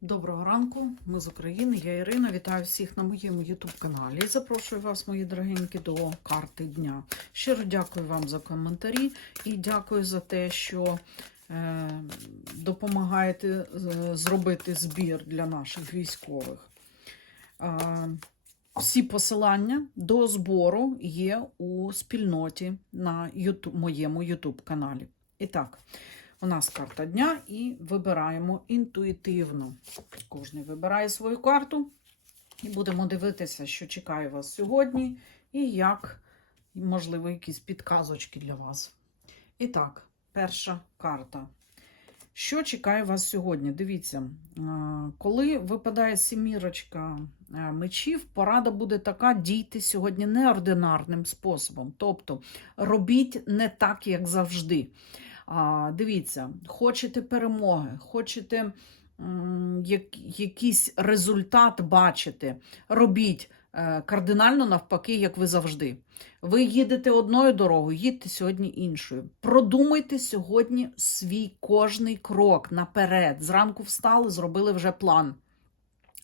Доброго ранку, ми з України. Я Ірина. Вітаю всіх на моєму YouTube каналі. Запрошую вас, мої дорогенькі, до карти дня. Щиро дякую вам за коментарі і дякую за те, що е, допомагаєте е, зробити збір для наших військових. Е, всі посилання до збору є у спільноті на YouTube, моєму YouTube каналі. І так. У нас карта дня і вибираємо інтуїтивно. Кожен вибирає свою карту і будемо дивитися, що чекає вас сьогодні, і як, можливо, якісь підказочки для вас. І так, перша карта. Що чекає вас сьогодні? Дивіться, коли випадає сімірочка мечів, порада буде така: дійте сьогодні неординарним способом. Тобто робіть не так, як завжди. А, Дивіться, хочете перемоги, хочете як, якийсь результат бачити, робіть е, кардинально навпаки, як ви завжди. Ви їдете одною дорогою, їдьте сьогодні іншою. Продумайте сьогодні свій кожний крок наперед. Зранку встали, зробили вже план.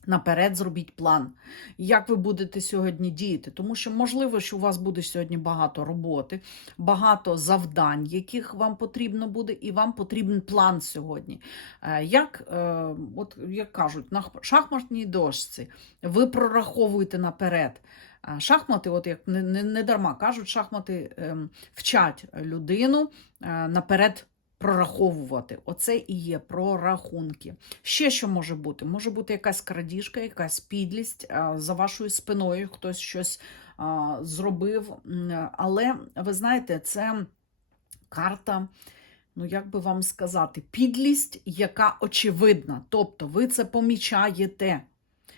Наперед зробіть план, як ви будете сьогодні діяти. Тому що, можливо, що у вас буде сьогодні багато роботи, багато завдань, яких вам потрібно буде, і вам потрібен план сьогодні. Е, Як е, от, як кажуть, на шахматній дошці ви прораховуєте наперед. Е, Шахмати, от як не, не, не дарма кажуть, шахмати е, вчать людину наперед прораховувати. Оце і є прорахунки. Ще що може бути? Може бути якась крадіжка, якась підлість за вашою спиною, хтось щось зробив. Але ви знаєте, це карта. Ну, як би вам сказати, підлість, яка очевидна. Тобто, ви це помічаєте.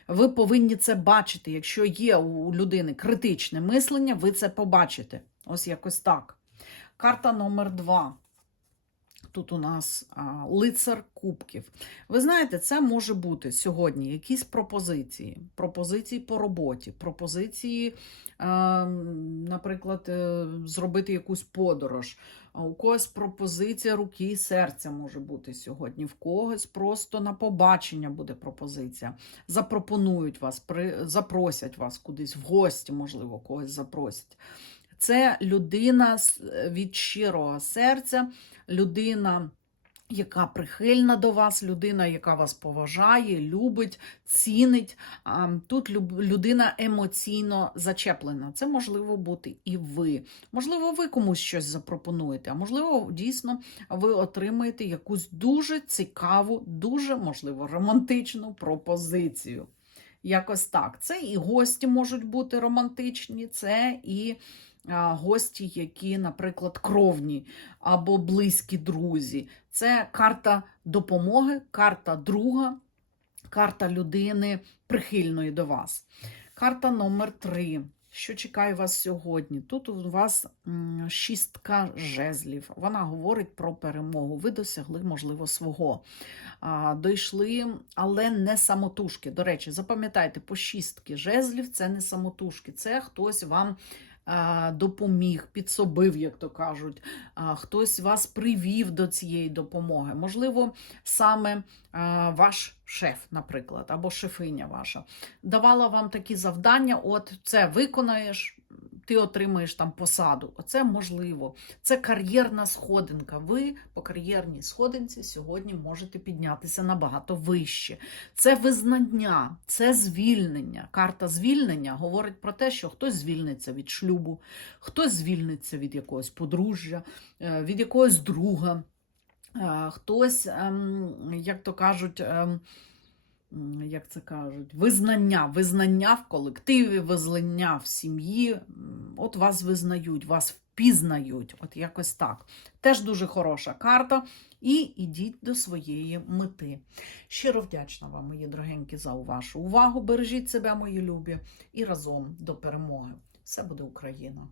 Ви повинні це бачити. Якщо є у людини критичне мислення, ви це побачите. Ось якось так. Карта номер два. Тут у нас а, лицар кубків. Ви знаєте, це може бути сьогодні якісь пропозиції, пропозиції по роботі, пропозиції, а, наприклад, е, зробити якусь подорож. У когось пропозиція руки і серця може бути сьогодні. В когось просто на побачення буде пропозиція. Запропонують вас, при, запросять вас кудись в гості, можливо, когось запросять. Це людина від щирого серця, людина, яка прихильна до вас, людина, яка вас поважає, любить, цінить. Тут людина емоційно зачеплена. Це можливо бути і ви. Можливо, ви комусь щось запропонуєте, а можливо, дійсно, ви отримаєте якусь дуже цікаву, дуже, можливо, романтичну пропозицію. Якось так. Це і гості можуть бути романтичні, це і гості, які, наприклад, кровні або близькі друзі. Це карта допомоги, карта друга, карта людини прихильної до вас. Карта номер три. Що чекає вас сьогодні? Тут у вас шістка жезлів. Вона говорить про перемогу. Ви досягли, можливо, свого. Дійшли, але не самотужки. До речі, запам'ятайте, по шістки жезлів це не самотужки, це хтось вам допоміг, підсобив, як то кажуть, хтось вас привів до цієї допомоги. Можливо, саме ваш шеф, наприклад, або шефиня ваша, давала вам такі завдання: от це виконаєш ти отримаєш там посаду. Оце можливо. Це кар'єрна сходинка. Ви по кар'єрній сходинці сьогодні можете піднятися набагато вище. Це визнання, це звільнення. Карта звільнення говорить про те, що хтось звільниться від шлюбу, хтось звільниться від якогось подружжя, е, від якогось друга. Е, хтось, ем, як то кажуть, ем, як це кажуть, визнання, визнання в колективі, визнання в сім'ї. От вас визнають, вас впізнають. От якось так. Теж дуже хороша карта. І ідіть до своєї мети. Щиро вдячна вам, мої дорогенькі, за вашу увагу. Бережіть себе, мої любі, і разом до перемоги. Все буде Україна!